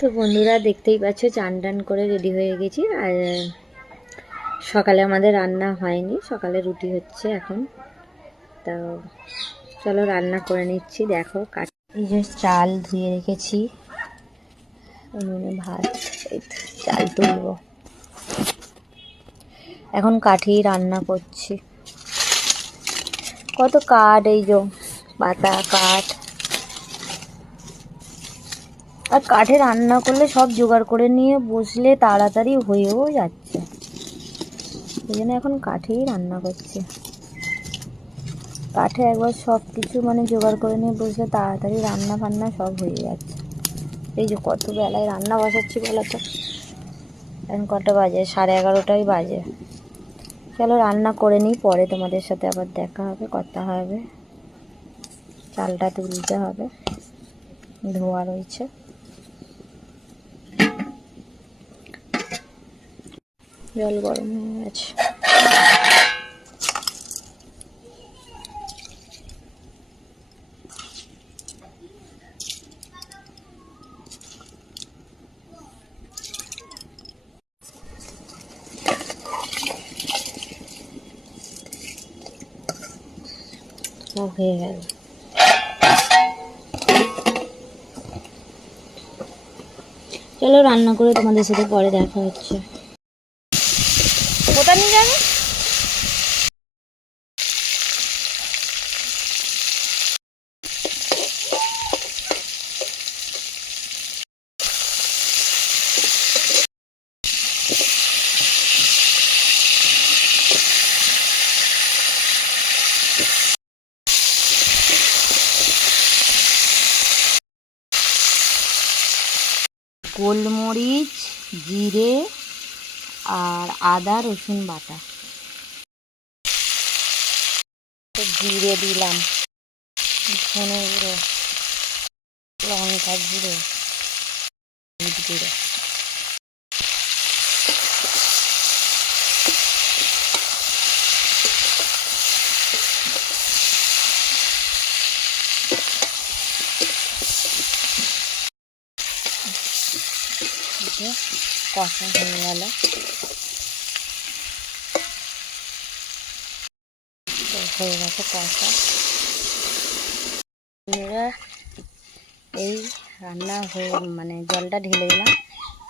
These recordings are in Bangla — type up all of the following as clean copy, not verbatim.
তো বন্ধুরা দেখতেই পাচ্ছ চান টান করে রেডি হয়ে গেছি। আর সকালে আমাদের রান্না হয়নি, সকালে রুটি হচ্ছে এখন। তো চলো রান্না করে নিচ্ছি। দেখো এই যে চাল ধুয়ে রেখেছি, উনুনে ভাত, এই চাল তুলবো এখন, কাঠি রান্না করছি। কত কাঠ, এই যে পাতা কাঠ। আর কাঠে রান্না করলে সব জোগাড় করে নিয়ে বসলে তাড়াতাড়ি হয়েও যাচ্ছে, এই জন্য এখন কাঠেই রান্না করছি। কাঠে একবার সব কিছু মানে জোগাড় করে নিয়ে বসলে তাড়াতাড়ি রান্না ফান্না সব হয়ে যাচ্ছে। এই যে কত বেলায় রান্না বসাচ্ছি বলো তো, এখন কটা বাজে? 11:30টাই বাজে। চলো রান্না করে নিই, পরে তোমাদের সাথে আবার দেখা হবে, কথা হবে। চালটা তুলতে হবে, ধোয়া রয়েছে। জল গরম হয়ে গেছে। হয়ে গেল। চলো রান্না করে তোমাদের সাথে পরে দেখা হচ্ছে। কোথায় নিয়ে যাবে? গোলমরিচ, জিরে আর আদা রসুন বাটা। জিরে দিলাম, ধনে গুঁড়ো, লঙ্কা গুঁড়ো, হলুদ গুঁড়ো। কষা হয়ে গেল, হয়ে গেছে কষা। এই রান্না হয়ে মানে জলটা ঢেলে দিলাম।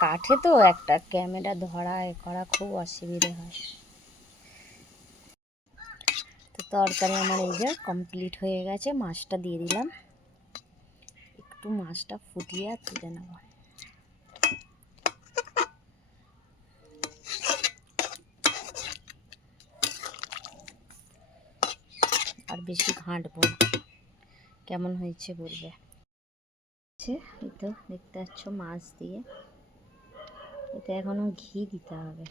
কাঠে তো একটা ক্যামেরা ধরা এ করা খুব অসুবিধে হয়। তো তরকারি আমার এই যে কমপ্লিট হয়ে গেছে। মাছটা দিয়ে দিলাম, একটু মাছটা ফুটিয়ে আর তুলে নেব। আর বেশি ঘাঁটবো, কেমন হয়েছে বলবে। এই তো দেখতে পাচ্ছ মাছ দিয়ে, এতে এখনো ঘি দিতে হবে।